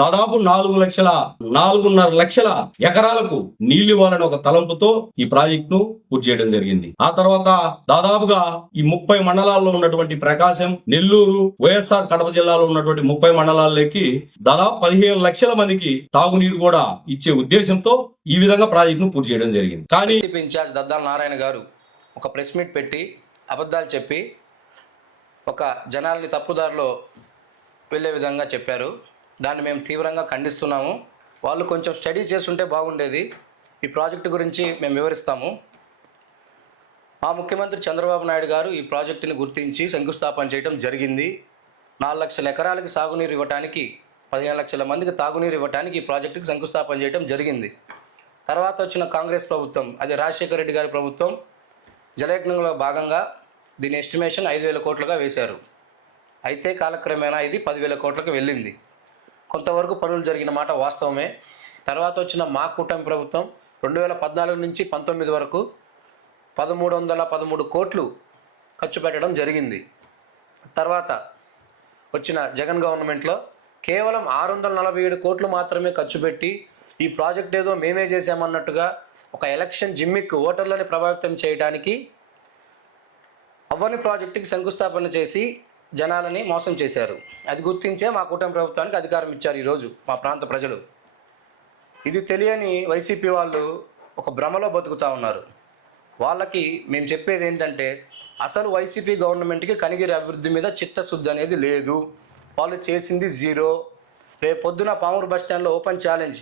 దాదాపు 4,5,00,000 ఎకరాలకు నీళ్లు ఇవ్వాలని ఒక తలంపుతో ఈ ప్రాజెక్ట్ ను పూర్తి చేయడం జరిగింది. ఆ తర్వాత దాదాపుగా ఈ 30 మండలాల్లో ఉన్నటువంటి ప్రకాశం, నెల్లూరు, వైఎస్ఆర్ కడప జిల్లాలో ఉన్నటువంటి 30 మండలాల్లోకి దాదాపు 15 లక్షల మందికి తాగునీరు కూడా ఇచ్చే ఉద్దేశంతో ఈ విధంగా ప్రాజెక్ట్ ను పూర్తి చేయడం జరిగింది. కానీ ఇన్ఛార్జ్ దద్దాల నారాయణ గారు ఒక ప్రెస్ మీట్ పెట్టి అబద్ధాలు చెప్పి ఒక జనాల్ని తప్పుదారిలో వెళ్ళే విధంగా చెప్పారు. దాన్ని మేము తీవ్రంగా ఖండిస్తున్నాము. వాళ్ళు కొంచెం స్టడీ చేస్తుంటే బాగుండేది. ఈ ప్రాజెక్టు గురించి మేము వివరిస్తాము. మా ముఖ్యమంత్రి చంద్రబాబు నాయుడు గారు ఈ ప్రాజెక్టుని గుర్తించి శంకుస్థాపన చేయడం జరిగింది. 4 లక్షల ఎకరాలకి సాగునీరు ఇవ్వడానికి, 15 లక్షల మందికి తాగునీరు ఇవ్వడానికి ఈ ప్రాజెక్టుకి శంకుస్థాపన చేయడం జరిగింది. తర్వాత వచ్చిన కాంగ్రెస్ ప్రభుత్వం, అది రాజశేఖర రెడ్డి గారి ప్రభుత్వం, జలయజ్ఞంలో భాగంగా దీని ఎస్టిమేషన్ 5,000 కోట్లుగా వేశారు. అయితే కాలక్రమేణా ఇది 10,000 కోట్లకు వెళ్ళింది. కొంతవరకు పనులు జరిగిన మాట వాస్తవమే. తర్వాత వచ్చిన మా కూటమి ప్రభుత్వం 2014 నుంచి 19 వరకు 1,313 కోట్లు ఖర్చు పెట్టడం జరిగింది. తర్వాత వచ్చిన జగన్ గవర్నమెంట్లో కేవలం 647 కోట్లు మాత్రమే ఖర్చు పెట్టి ఈ ప్రాజెక్ట్ ఏదో మేమే చేసామన్నట్టుగా ఒక ఎలక్షన్ జిమ్మిక్ ఓటర్లను ప్రభావితం చేయడానికి అవ్వని ప్రాజెక్టుకి శంకుస్థాపన చేసి జనాలని మోసం చేశారు. అది గుర్తించే మా కూటమి ప్రభుత్వానికి అధికారం ఇచ్చారు ఈరోజు మా ప్రాంత ప్రజలు. ఇది తెలియని వైసీపీ వాళ్ళు ఒక భ్రమలో బతుకుతూ ఉన్నారు. వాళ్ళకి మేము చెప్పేది ఏంటంటే, అసలు వైసీపీ గవర్నమెంట్కి కనిగిరి అభివృద్ధి మీద చిత్తశుద్ధి అనేది లేదు. వాళ్ళు చేసింది జీరో. రేపు పొద్దున పామూరు బస్టాండ్లో ఓపెన్ ఛాలెంజ్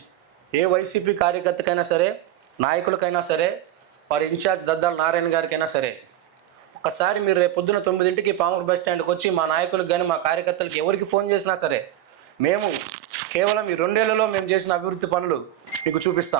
ఏ వైసీపీ కార్యకర్తకైనా సరే, నాయకులకైనా సరే, వారి ఇన్ఛార్జ్ దద్దాల నారాయణ గారికైనా సరే, ఒకసారి మీరు రేపు పొద్దున 9ంటికి పామూరు బస్ స్టాండ్కి వచ్చి మా నాయకులకు కానీ మా కార్యకర్తలకు ఎవరికి ఫోన్ చేసినా సరే, మేము కేవలం ఈ 2 ఏళ్లలో మేము చేసిన అభివృద్ధి పనులు మీకు చూపిస్తాం.